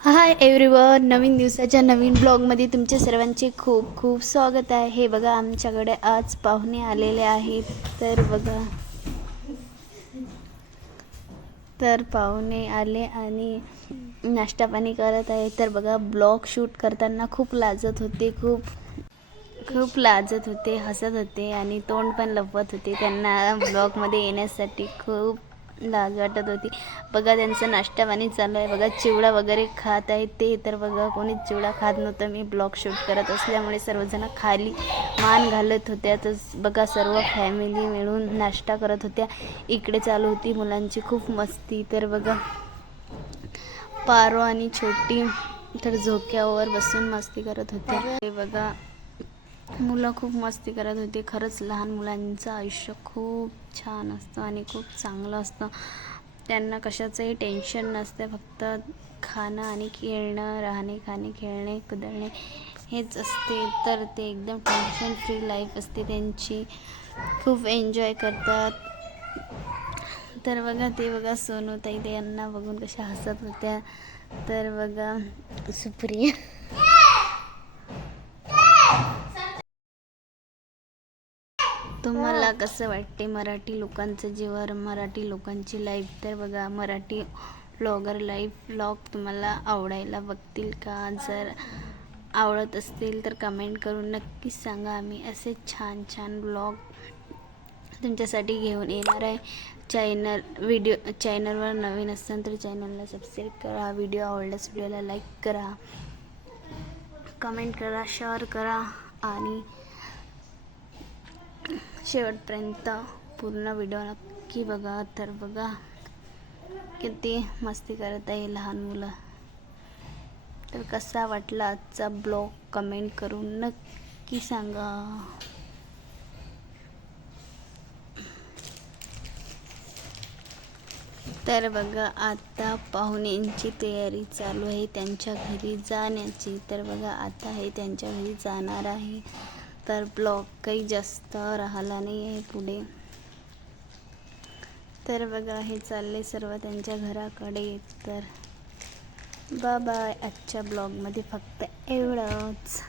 Hi everyone नवीन दिवसाच्या नवीन ब्लॉगमध्ये तुमच्या सर्वांचे खूप खूप स्वागत आहे. हे बघा आमच्याकडे आज पाहुणे आलेले आहेत. तर बघा. तर पाहुणे आले आणि नाश्ता पाणी करत आहे. तर बघा ब्लॉग शूट करताना खूप लाजत होते खूप खूप लाजत होते हसत होते आणि तोंड पण लपवत होते. त्यांना ब्लॉगमध्ये येण्यासाठी खूप लाज वाटत होती. बघा त्यांचं नाश्ता पाणी चालू आहे. बघा चिवडा वगैरे खात आहे ते. तर बघा कोणी चिवडा खात नव्हतं. मी ब्लॉग शूट करत असल्यामुळे सर्वजण खाली मान घालत होत्या. तर बघा सर्व फॅमिली मिळून नाश्ता करत होत्या. इकडे चालू होती मुलांची खूप मस्ती. तर बघा पारो आणि छोटी तर झोक्यावर बसून मस्ती करत होत्या. बघा मुलं खूप मस्ती करत होती. खरंच लहान मुलांचं आयुष्य खूप छान असतं आणि खूप चांगलं असतं. त्यांना कशाचंही टेन्शन नसते. फक्त खाणं आणि खेळणं राहणे खाणे खेळणे कुदळणे हेच असते. तर ते एकदम टेन्शन फ्री लाईफ असते. त्यांची खूप एन्जॉय करतात. तर बघा ते बघा सोनूताई ते यांना बघून कशा हसत होत्या. तर बघा सुप्रिया. तुम्हाला कसं वाटते मराठी लोकांचं जीवन मराठी लोकांची लाईफ तर बघा मराठी ब्लॉगर लाईफ ब्लॉग तुम्हाला आवडायला बघतील का? जर आवडत असतील तर कमेंट करून नक्कीच सांगा. आम्ही असे छान छान ब्लॉग तुमच्यासाठी घेऊन येणार आहे. चॅनल व्हिडिओ चॅनलवर नवीन असाल तर चॅनलला सबस्क्राईब करा. व्हिडिओ आवडल्यास व्हिडिओला लाईक करा. कमेंट करा शेअर करा. आणि शेवटपर्यंत पूर्ण व्हिडिओ नक्की बघा. तर बघा किती मस्ती करत आहे लहान मुलं. तर कसा वाटला आजचा ब्लॉग कमेंट करून नक्की सांगा. तर बघा आता पाहुण्यांची तयारी चालू आहे. त्यांच्या घरी जाण्याची. तर बघा आता हे त्यांच्या घरी जाणार आहे. तर ब्लॉग काही जास्त राहिला नाही आहे पुढे. तर बघा हे चालले सर्व त्यांच्या घराकडे. तर बा बाय आजच्या ब्लॉगमध्ये फक्त एवढंच.